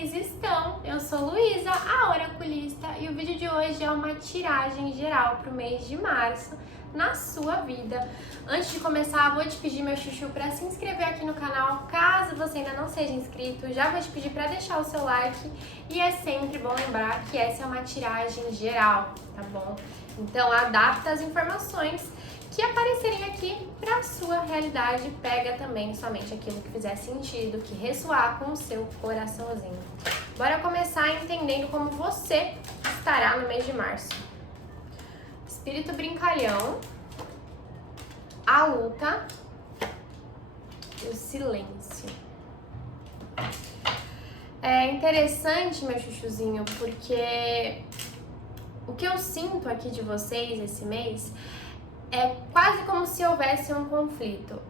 vocês estão? Eu sou Luísa, a oraculista, e o vídeo de hoje é uma tiragem geral para o mês de março na sua vida. Antes de começar, vou te pedir, meu chuchu, para se inscrever aqui no canal. Caso você ainda não seja inscrito, já vou te pedir para deixar o seu like. E é sempre bom lembrar que essa é uma tiragem geral, tá bom? Então adapta as informações que aparecerem aqui para a sua realidade. Pega também somente aquilo que fizer sentido, que ressoar com o seu coraçãozinho. Bora começar entendendo como você estará no mês de março. Espírito brincalhão, a luta e o silêncio. É interessante, meu chuchuzinho, porque o que eu sinto aqui de vocês esse mês é quase como se houvesse um conflito.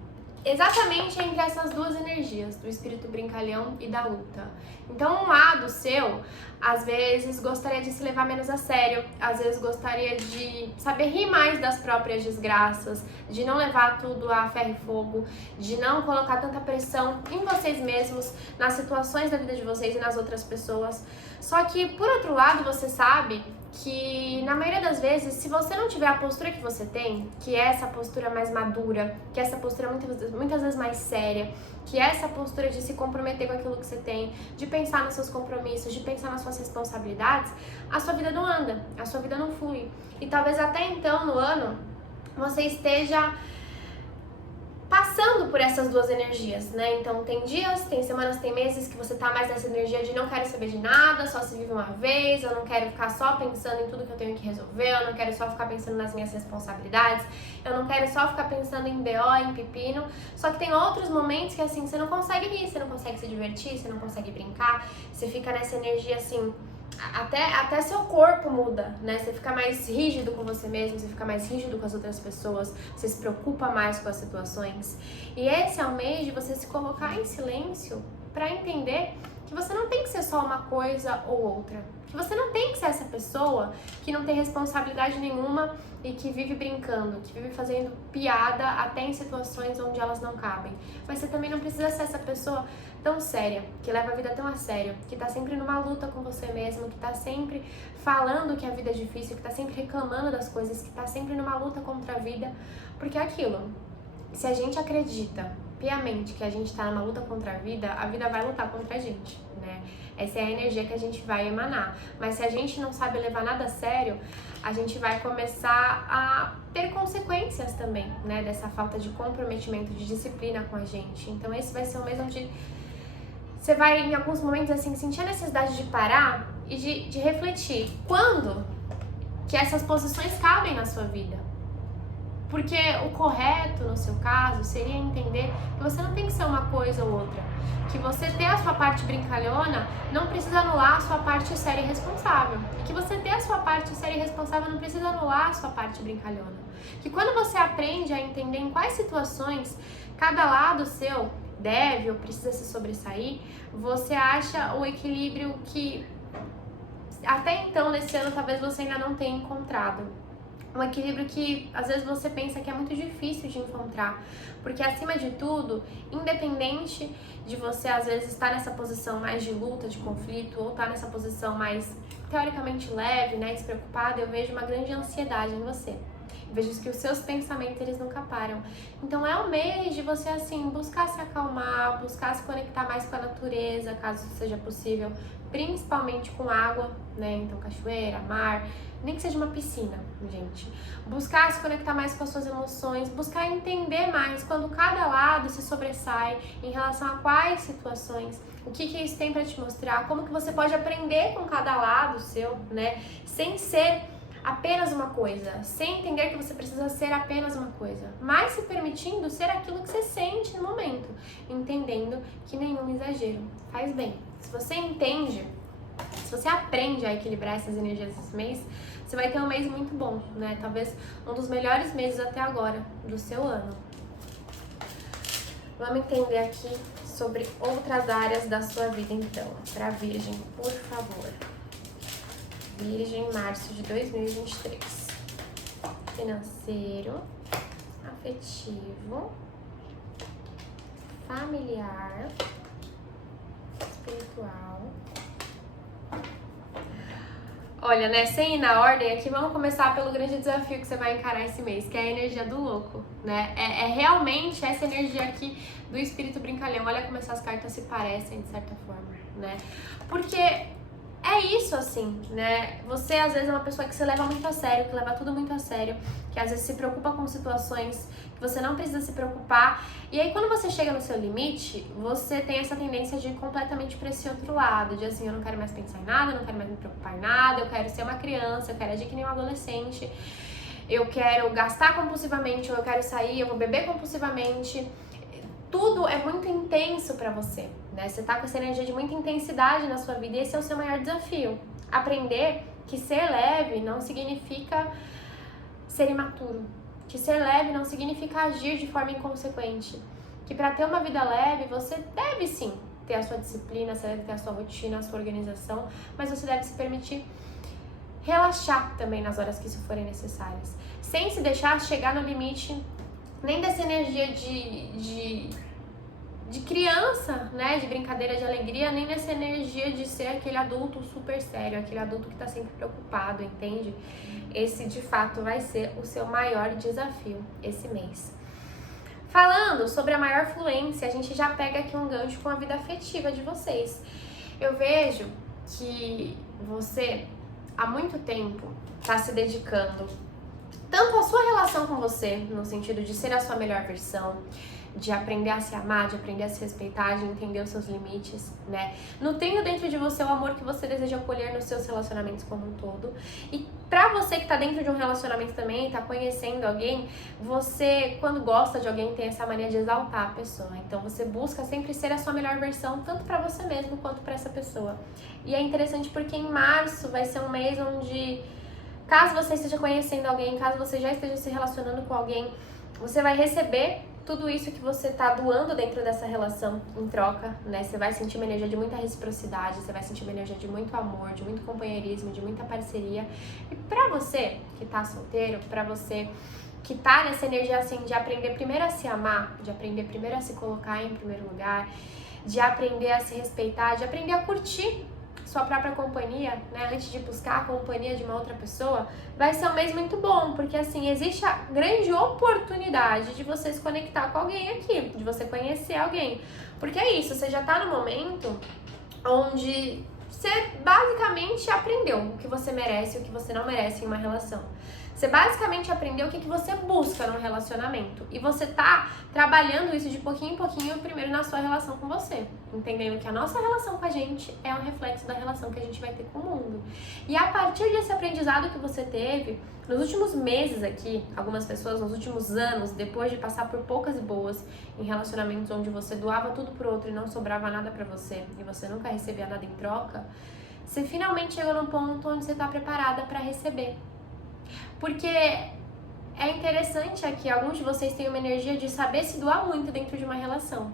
Exatamente entre essas duas energias, do espírito brincalhão e da luta. Então, um lado seu, às vezes, gostaria de se levar menos a sério, às vezes gostaria de saber rir mais das próprias desgraças, de não levar tudo a ferro e fogo, de não colocar tanta pressão em vocês mesmos, nas situações da vida de vocês e nas outras pessoas. Só que, por outro lado, você sabe que na maioria das vezes, se você não tiver a postura que você tem, que é essa postura mais madura, que é essa postura muitas vezes mais séria, que é essa postura de se comprometer com aquilo que você tem, de pensar nos seus compromissos, de pensar nas suas responsabilidades, a sua vida não anda, a sua vida não flui. E talvez até então no ano você esteja passando por essas duas energias, né? Então tem dias, tem semanas, tem meses que você tá mais nessa energia de não quero saber de nada, só se vive uma vez, eu não quero ficar só pensando em tudo que eu tenho que resolver, eu não quero só ficar pensando nas minhas responsabilidades, eu não quero só ficar pensando em BO, em pepino. Só que tem outros momentos que assim, você não consegue rir, você não consegue se divertir, você não consegue brincar, você fica nessa energia assim, até seu corpo muda, né? Você fica mais rígido com você mesmo, você fica mais rígido com as outras pessoas, você se preocupa mais com as situações. E esse é o mês de você se colocar em silêncio para entender que você não tem que ser só uma coisa ou outra. Que você não tem que ser essa pessoa que não tem responsabilidade nenhuma e que vive brincando, que vive fazendo piada até em situações onde elas não cabem. Mas você também não precisa ser essa pessoa tão séria, que leva a vida tão a sério, que tá sempre numa luta com você mesmo, que tá sempre falando que a vida é difícil, que tá sempre reclamando das coisas, que tá sempre numa luta contra a vida. Porque é aquilo, se a gente acredita piamente que a gente tá numa luta contra a vida vai lutar contra a gente, né? Essa é a energia que a gente vai emanar. Mas se a gente não sabe levar nada a sério, a gente vai começar a ter consequências também, né? Dessa falta de comprometimento, de disciplina com a gente. Então esse vai ser um mês onde você vai, em alguns momentos, assim, sentir a necessidade de parar e de refletir. Quando que essas posições cabem na sua vida? Porque o correto, no seu caso, seria entender que você não tem que ser uma coisa ou outra. Que você ter a sua parte brincalhona não precisa anular a sua parte séria e responsável. E que você ter a sua parte séria e responsável não precisa anular a sua parte brincalhona. Que quando você aprende a entender em quais situações cada lado seu deve ou precisa se sobressair, você acha o equilíbrio que até então, nesse ano, talvez você ainda não tenha encontrado. Um equilíbrio que às vezes você pensa que é muito difícil de encontrar, porque acima de tudo, independente de você às vezes estar nessa posição mais de luta, de conflito, ou estar nessa posição mais teoricamente leve, né, despreocupada, eu vejo uma grande ansiedade em você. Eu vejo que os seus pensamentos, eles nunca param. Então é um mês de você, assim, buscar se acalmar, buscar se conectar mais com a natureza, caso seja possível, principalmente com água, né? Então cachoeira, mar, nem que seja uma piscina, gente. Buscar se conectar mais com as suas emoções, buscar entender mais quando cada lado se sobressai em relação a quais situações, o que isso tem para te mostrar, como que você pode aprender com cada lado seu, né? Sem ser apenas uma coisa, sem entender que você precisa ser apenas uma coisa, mas se permitindo ser aquilo que você sente no momento, entendendo que nenhum exagero faz bem. Se você entende, se você aprende a equilibrar essas energias desse mês, você vai ter um mês muito bom, né? Talvez um dos melhores meses até agora do seu ano. Vamos entender aqui sobre outras áreas da sua vida, então. Para Virgem, por favor. Virgem, março de 2023. Financeiro, afetivo, familiar, espiritual Olha, né, sem ir na ordem aqui, vamos começar pelo grande desafio que você vai encarar esse mês, que é a energia do louco, né? É realmente essa energia aqui do espírito brincalhão. Olha como essas cartas se parecem, de certa forma, né? Porque é isso, assim, né? Você, às vezes, é uma pessoa que se leva muito a sério, que leva tudo muito a sério, que às vezes se preocupa com situações que você não precisa se preocupar. E aí, quando você chega no seu limite, você tem essa tendência de ir completamente pra esse outro lado, de assim, eu não quero mais pensar em nada, eu não quero mais me preocupar em nada, eu quero ser uma criança, eu quero agir que nem um adolescente, eu quero gastar compulsivamente, ou eu quero sair, eu vou beber compulsivamente. Tudo é muito intenso pra você, né? Você tá com essa energia de muita intensidade na sua vida e esse é o seu maior desafio. Aprender que ser leve não significa ser imaturo. Que ser leve não significa agir de forma inconsequente. Que pra ter uma vida leve, você deve sim ter a sua disciplina, você deve ter a sua rotina, a sua organização, mas você deve se permitir relaxar também nas horas que isso forem necessárias. Sem se deixar chegar no limite nem dessa energia de criança, né, de brincadeira, de alegria, nem nessa energia de ser aquele adulto super sério, aquele adulto que tá sempre preocupado, entende? Esse, de fato, vai ser o seu maior desafio esse mês. Falando sobre a maior fluência, a gente já pega aqui um gancho com a vida afetiva de vocês. Eu vejo que você, há muito tempo, tá se dedicando tanto a sua relação com você, no sentido de ser a sua melhor versão, de aprender a se amar, de aprender a se respeitar, de entender os seus limites, né? Nutrindo dentro de você o amor que você deseja colher nos seus relacionamentos como um todo. E pra você que tá dentro de um relacionamento também, tá conhecendo alguém, você, quando gosta de alguém, tem essa mania de exaltar a pessoa. Então você busca sempre ser a sua melhor versão, tanto pra você mesmo quanto pra essa pessoa. E é interessante porque em março vai ser um mês onde, caso você esteja conhecendo alguém, caso você já esteja se relacionando com alguém, você vai receber tudo isso que você tá doando dentro dessa relação em troca, né? Você vai sentir uma energia de muita reciprocidade, você vai sentir uma energia de muito amor, de muito companheirismo, de muita parceria. E pra você que tá solteiro, pra você que tá nessa energia assim de aprender primeiro a se amar, de aprender primeiro a se colocar em primeiro lugar, de aprender a se respeitar, de aprender a curtir sua própria companhia, né, antes de buscar a companhia de uma outra pessoa, vai ser um mês muito bom, porque assim, existe a grande oportunidade de você se conectar com alguém aqui, de você conhecer alguém, porque é isso, você já tá no momento onde você basicamente aprendeu o que você merece e o que você não merece em uma relação. Você basicamente aprendeu o que você busca num relacionamento. E você tá trabalhando isso de pouquinho em pouquinho, primeiro na sua relação com você. Entendendo que a nossa relação com a gente é um reflexo da relação que a gente vai ter com o mundo. E a partir desse aprendizado que você teve, nos últimos meses aqui, algumas pessoas nos últimos anos, depois de passar por poucas e boas em relacionamentos onde você doava tudo pro outro e não sobrava nada pra você, e você nunca recebia nada em troca, você finalmente chegou num ponto onde você tá preparada pra receber. Porque é interessante aqui, alguns de vocês têm uma energia de saber se doar muito dentro de uma relação.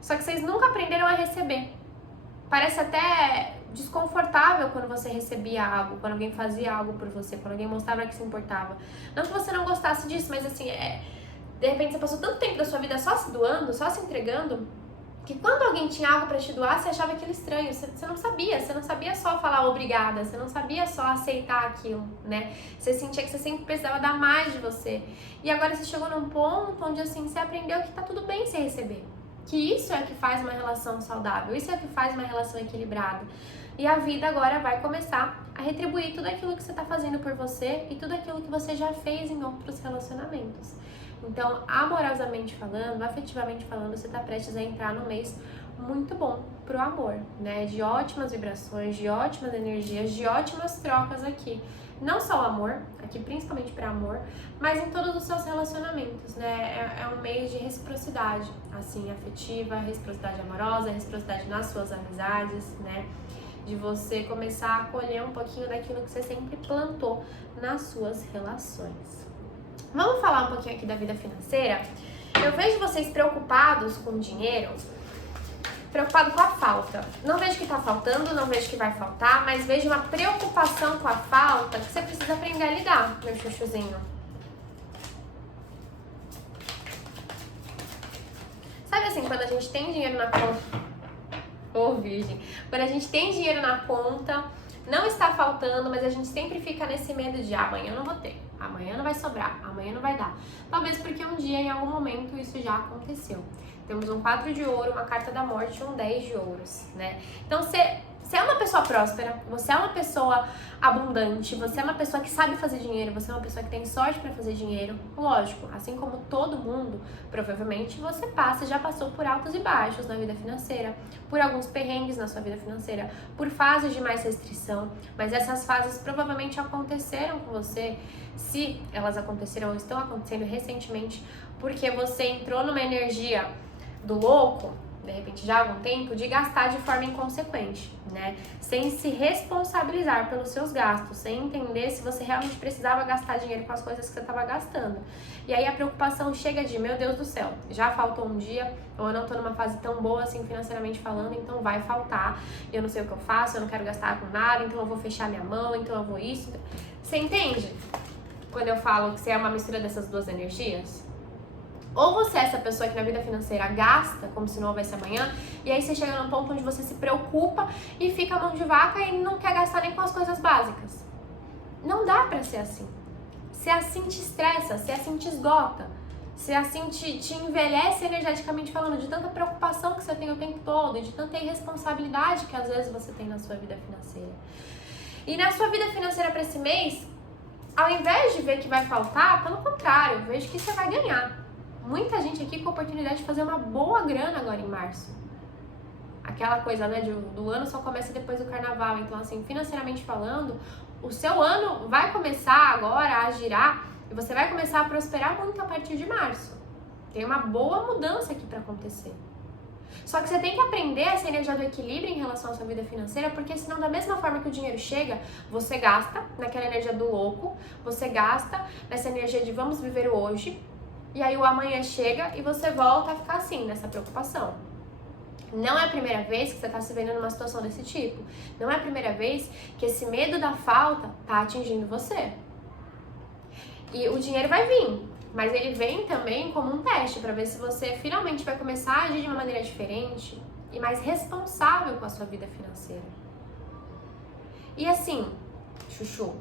Só que vocês nunca aprenderam a receber. Parece até desconfortável quando você recebia algo, quando alguém fazia algo por você, quando alguém mostrava que se importava. Não que você não gostasse disso, mas assim, de repente você passou tanto tempo da sua vida só se doando, só se entregando, que quando alguém tinha algo pra te doar, você achava aquilo estranho, você não sabia só falar obrigada, você não sabia só aceitar aquilo, né? Você sentia que você sempre precisava dar mais de você. E agora você chegou num ponto onde, assim, você aprendeu que tá tudo bem sem receber. Que isso é o que faz uma relação saudável, isso é o que faz uma relação equilibrada. E a vida agora vai começar a retribuir tudo aquilo que você tá fazendo por você e tudo aquilo que você já fez em outros relacionamentos. Então, amorosamente falando, afetivamente falando, você tá prestes a entrar num mês muito bom pro amor, né? De ótimas vibrações, de ótimas energias, de ótimas trocas aqui. Não só o amor, aqui principalmente para amor, mas em todos os seus relacionamentos, né? É um mês de reciprocidade, assim, afetiva, reciprocidade amorosa, reciprocidade nas suas amizades, né? De você começar a colher um pouquinho daquilo que você sempre plantou nas suas relações. Vamos falar um pouquinho aqui da vida financeira? Eu vejo vocês preocupados com o dinheiro, preocupado com a falta. Não vejo que tá faltando, não vejo que vai faltar, mas vejo uma preocupação com a falta que você precisa aprender a lidar, meu chuchuzinho. Sabe assim, quando a gente tem dinheiro na conta... Ô, virgem! Quando a gente tem dinheiro na conta, não está faltando, mas a gente sempre fica nesse medo de amanhã eu não vou ter, amanhã não vai sobrar, amanhã não vai dar. Talvez porque um dia, em algum momento, isso já aconteceu. Temos um 4 de ouro, uma carta da morte e um 10 de ouros, né? Então, você é uma pessoa próspera, você é uma pessoa abundante, você é uma pessoa que sabe fazer dinheiro, você é uma pessoa que tem sorte para fazer dinheiro. Lógico, assim como todo mundo, provavelmente você já passou por altos e baixos na vida financeira, por alguns perrengues na sua vida financeira, por fases de mais restrição, mas essas fases provavelmente aconteceram com você, se elas aconteceram ou estão acontecendo recentemente, porque você entrou numa energia do louco, de repente já há algum tempo, de gastar de forma inconsequente, né? Sem se responsabilizar pelos seus gastos, sem entender se você realmente precisava gastar dinheiro com as coisas que você estava gastando. E aí a preocupação chega de, meu Deus do céu, já faltou um dia, ou eu não tô numa fase tão boa assim financeiramente falando, então vai faltar, eu não sei o que eu faço, eu não quero gastar com nada, então eu vou fechar minha mão, então eu vou isso. Você entende? Quando eu falo que você é uma mistura dessas duas energias? Ou você é essa pessoa que na vida financeira gasta como se não houvesse amanhã, e aí você chega num ponto onde você se preocupa e fica a mão de vaca e não quer gastar nem com as coisas básicas. Não dá pra ser assim. Se assim te estressa, se assim te esgota, se assim te envelhece energeticamente falando, de tanta preocupação que você tem o tempo todo, e de tanta irresponsabilidade que às vezes você tem na sua vida financeira. E na sua vida financeira pra esse mês, ao invés de ver que vai faltar, pelo contrário, eu vejo que você vai ganhar. Muita gente aqui com a oportunidade de fazer uma boa grana agora em março. Aquela coisa, né, do ano só começa depois do carnaval. Então, assim, financeiramente falando, o seu ano vai começar agora a girar e você vai começar a prosperar muito a partir de março. Tem uma boa mudança aqui pra acontecer. Só que você tem que aprender essa energia do equilíbrio em relação à sua vida financeira, porque senão, da mesma forma que o dinheiro chega, você gasta naquela energia do louco, você gasta nessa energia de vamos viver o hoje, e aí o amanhã chega e você volta a ficar assim, nessa preocupação. Não é a primeira vez que você está se vendo numa situação desse tipo. Não é a primeira vez que esse medo da falta está atingindo você. E o dinheiro vai vir, mas ele vem também como um teste para ver se você finalmente vai começar a agir de uma maneira diferente e mais responsável com a sua vida financeira. E assim, Chuchu,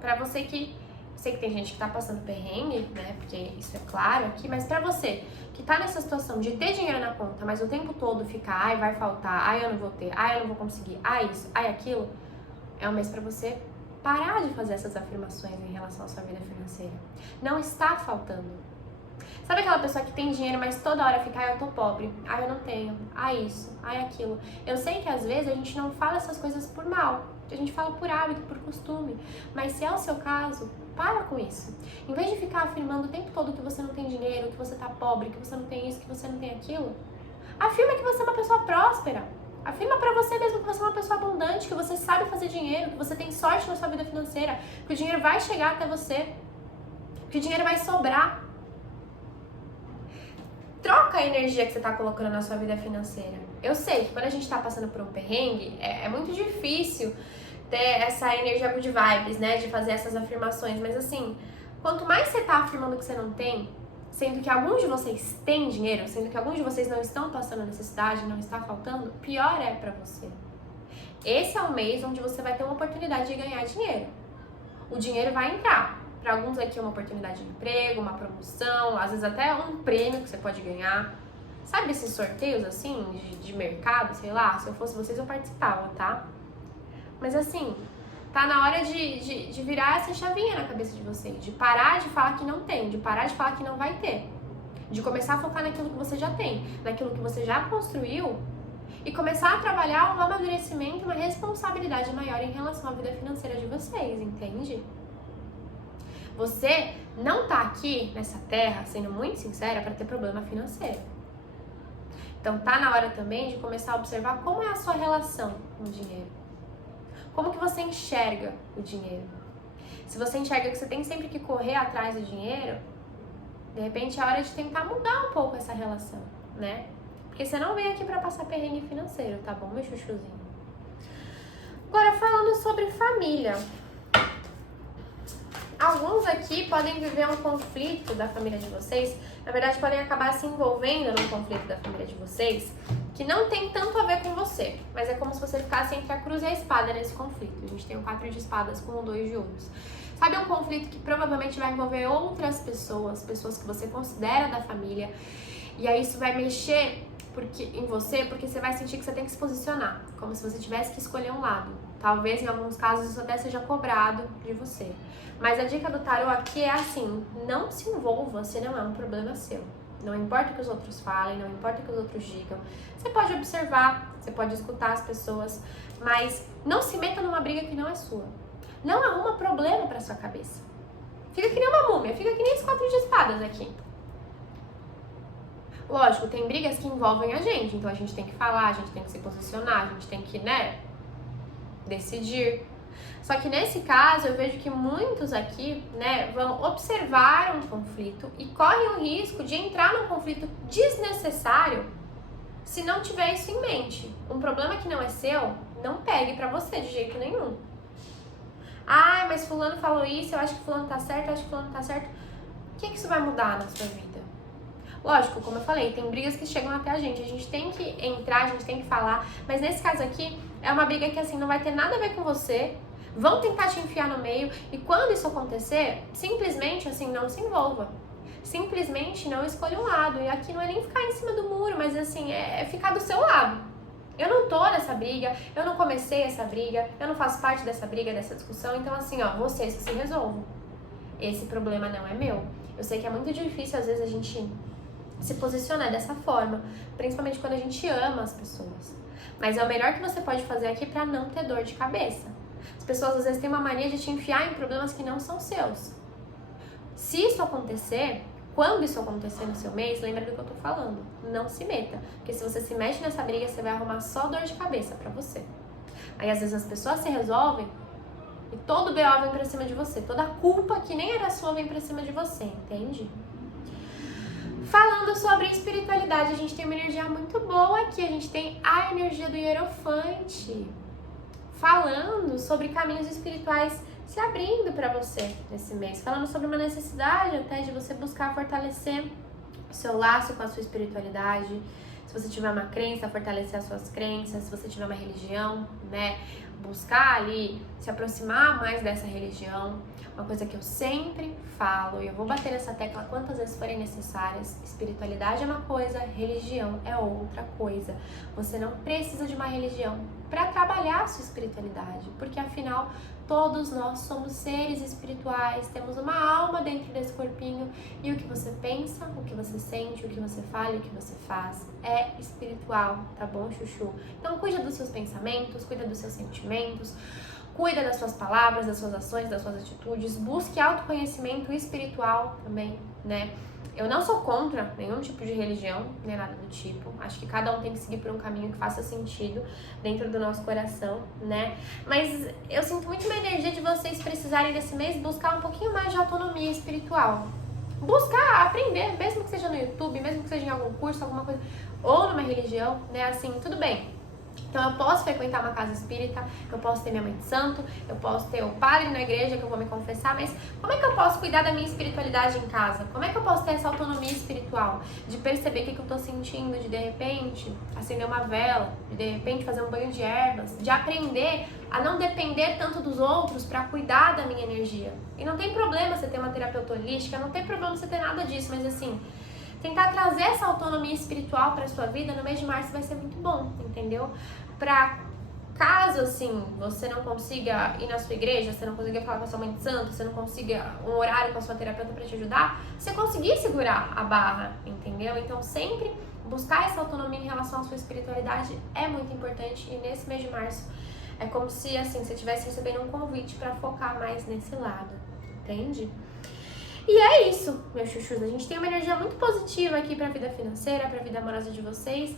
para você que... Sei que tem gente que tá passando perrengue, né, porque isso é claro aqui, mas pra você que tá nessa situação de ter dinheiro na conta, mas o tempo todo fica, ai, vai faltar, ai, eu não vou ter, ai, eu não vou conseguir, ai, isso, ai, aquilo, é um mês pra você parar de fazer essas afirmações em relação à sua vida financeira. Não está faltando. Sabe aquela pessoa que tem dinheiro, mas toda hora fica, ai, eu tô pobre, ai, eu não tenho, ai, isso, ai, aquilo. Eu sei que às vezes a gente não fala essas coisas por mal, a gente fala por hábito, por costume, mas se é o seu caso, para com isso. Em vez de ficar afirmando o tempo todo que você não tem dinheiro, que você tá pobre, que você não tem isso, que você não tem aquilo, afirma que você é uma pessoa próspera. Afirma pra você mesmo que você é uma pessoa abundante, que você sabe fazer dinheiro, que você tem sorte na sua vida financeira, que o dinheiro vai chegar até você, que o dinheiro vai sobrar. Troca a energia que você tá colocando na sua vida financeira. Eu sei que quando a gente tá passando por um perrengue, é muito difícil ter essa energia good vibes, né, de fazer essas afirmações, mas assim, quanto mais você tá afirmando que você não tem, sendo que alguns de vocês têm dinheiro, sendo que alguns de vocês não estão passando necessidade, não está faltando, pior é pra você. Esse é o mês onde você vai ter uma oportunidade de ganhar dinheiro. O dinheiro vai entrar. Para alguns aqui é uma oportunidade de emprego, uma promoção, às vezes até um prêmio que você pode ganhar. Sabe esses sorteios assim, de mercado, sei lá? Se eu fosse vocês eu participava, tá? Mas assim, tá na hora de virar essa chavinha na cabeça de vocês, de parar de falar que não tem, de parar de falar que não vai ter, de começar a focar naquilo que você já tem, naquilo que você já construiu e começar a trabalhar um amadurecimento, uma responsabilidade maior em relação à vida financeira de vocês, entende? Você não tá aqui nessa terra, sendo muito sincera, para ter problema financeiro. Então tá na hora também de começar a observar como é a sua relação com o dinheiro. Como que você enxerga o dinheiro? Se você enxerga que você tem sempre que correr atrás do dinheiro, de repente é hora de tentar mudar um pouco essa relação, né? Porque você não veio aqui pra passar perrengue financeiro, tá bom, meu chuchuzinho? Agora, falando sobre família. Alguns aqui podem viver um conflito da família de vocês, na verdade podem acabar se envolvendo num conflito da família de vocês, que não tem tanto a ver com você, mas é como se você ficasse entre a cruz e a espada nesse conflito. A gente tem um 4 de espadas com o 2 de ouros. Sabe, um conflito que provavelmente vai envolver outras pessoas, pessoas que você considera da família, e aí isso vai mexer em você, porque você vai sentir que você tem que se posicionar, como se você tivesse que escolher um lado. Talvez em alguns casos isso até seja cobrado de você. Mas a dica do tarô aqui é assim, não se envolva se não é um problema seu. Não importa o que os outros falem, não importa o que os outros digam. Você pode observar, você pode escutar as pessoas, mas não se meta numa briga que não é sua. Não arruma problema pra sua cabeça. Fica que nem uma múmia, fica que nem esse 4 de espadas aqui. Lógico, tem brigas que envolvem a gente, então a gente tem que falar, a gente tem que se posicionar, a gente tem que, decidir. Só que nesse caso, eu vejo que muitos aqui, vão observar um conflito e correm o risco de entrar num conflito desnecessário se não tiver isso em mente. Um problema que não é seu, não pegue pra você de jeito nenhum. Ah, mas fulano falou isso, eu acho que fulano tá certo, eu acho que fulano tá certo. O que isso vai mudar na sua vida? Lógico, como eu falei, tem brigas que chegam até a gente tem que entrar, a gente tem que falar, mas nesse caso aqui, é uma briga que assim, não vai ter nada a ver com você, vão tentar te enfiar no meio, e quando isso acontecer, simplesmente assim, não se envolva. Simplesmente não escolha um lado, e aqui não é nem ficar em cima do muro, mas assim, é ficar do seu lado. Eu não tô nessa briga, eu não comecei essa briga, eu não faço parte dessa briga, dessa discussão, então assim, vocês que se resolvam. Esse problema não é meu. Eu sei que é muito difícil, às vezes, a gente se posicionar dessa forma, principalmente quando a gente ama as pessoas. Mas é o melhor que você pode fazer aqui pra não ter dor de cabeça. As pessoas, às vezes, têm uma mania de te enfiar em problemas que não são seus. Se isso acontecer, quando isso acontecer no seu mês, lembra do que eu tô falando. Não se meta. Porque se você se mexe nessa briga, você vai arrumar só dor de cabeça pra você. Aí, às vezes, as pessoas se resolvem e todo o BO vem pra cima de você. Toda a culpa que nem era sua vem pra cima de você, entende? Falando sobre espiritualidade, a gente tem uma energia muito boa aqui. A gente tem a energia do Hierofante. Falando sobre caminhos espirituais se abrindo pra você nesse mês. Falando sobre uma necessidade até de você buscar fortalecer o seu laço com a sua espiritualidade. Se você tiver uma crença, fortalecer as suas crenças. Se você tiver uma religião, buscar ali se aproximar mais dessa religião. Uma coisa que eu sempre falo, e eu vou bater nessa tecla quantas vezes forem necessárias: espiritualidade é uma coisa, religião é outra coisa. Você não precisa de uma religião para trabalhar a sua espiritualidade, porque afinal todos nós somos seres espirituais, temos uma alma dentro desse corpinho, e o que você pensa, o que você sente, o que você fala e o que você faz é espiritual, tá bom, chuchu? Então cuida dos seus pensamentos, cuida dos seus sentimentos, cuida das suas palavras, das suas ações, das suas atitudes, busque autoconhecimento espiritual também, Eu não sou contra nenhum tipo de religião, nem nada do tipo. Acho que cada um tem que seguir por um caminho que faça sentido dentro do nosso coração, Mas eu sinto muito uma energia de vocês precisarem desse mês buscar um pouquinho mais de autonomia espiritual. Buscar aprender, mesmo que seja no YouTube, mesmo que seja em algum curso, alguma coisa, ou numa religião, Assim, tudo bem. Então eu posso frequentar uma casa espírita, eu posso ter minha mãe de santo, eu posso ter o padre na igreja que eu vou me confessar, mas como é que eu posso cuidar da minha espiritualidade em casa? Como é que eu posso ter essa autonomia espiritual? De perceber o que eu tô sentindo, de repente acender uma vela, de repente fazer um banho de ervas, de aprender a não depender tanto dos outros para cuidar da minha energia. E não tem problema você ter uma terapeuta holística, não tem problema você ter nada disso, mas assim, tentar trazer essa autonomia espiritual para sua vida no mês de março vai ser muito bom, entendeu? Pra caso, assim, você não consiga ir na sua igreja, você não consiga falar com a sua mãe de santo, você não consiga um horário com a sua terapeuta para te ajudar, você conseguir segurar a barra, entendeu? Então, sempre buscar essa autonomia em relação à sua espiritualidade é muito importante, e nesse mês de março é como se, assim, você estivesse recebendo um convite para focar mais nesse lado, entende? E é isso, meus chuchus. A gente tem uma energia muito positiva aqui pra vida financeira, pra vida amorosa de vocês.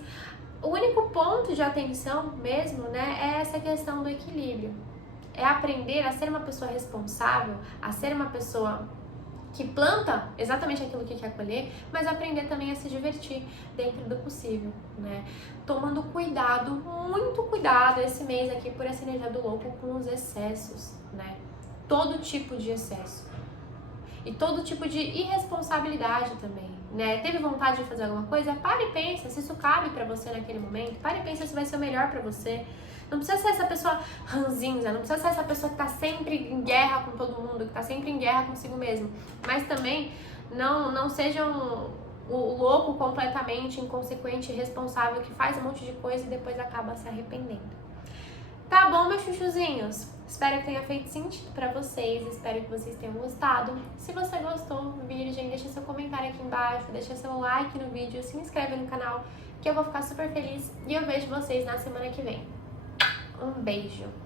O único ponto de atenção mesmo, é essa questão do equilíbrio. É aprender a ser uma pessoa responsável, a ser uma pessoa que planta exatamente aquilo que quer colher, mas aprender também a se divertir dentro do possível, Tomando cuidado, muito cuidado esse mês aqui por essa energia do louco com os excessos, Todo tipo de excesso. e todo tipo de irresponsabilidade também, né? Teve vontade de fazer alguma coisa? Pare e pensa se isso cabe pra você naquele momento. Pare e pensa se vai ser o melhor pra você. Não precisa ser essa pessoa ranzinza, não precisa ser essa pessoa que tá sempre em guerra com todo mundo, que tá sempre em guerra consigo mesmo. Mas também não seja o louco completamente inconsequente e irresponsável que faz um monte de coisa e depois acaba se arrependendo. Tá bom, meus chuchuzinhos? Espero que tenha feito sentido pra vocês, espero que vocês tenham gostado. Se você gostou do vídeo, deixa seu comentário aqui embaixo, deixa seu like no vídeo, se inscreve no canal, que eu vou ficar super feliz e eu vejo vocês na semana que vem. Um beijo!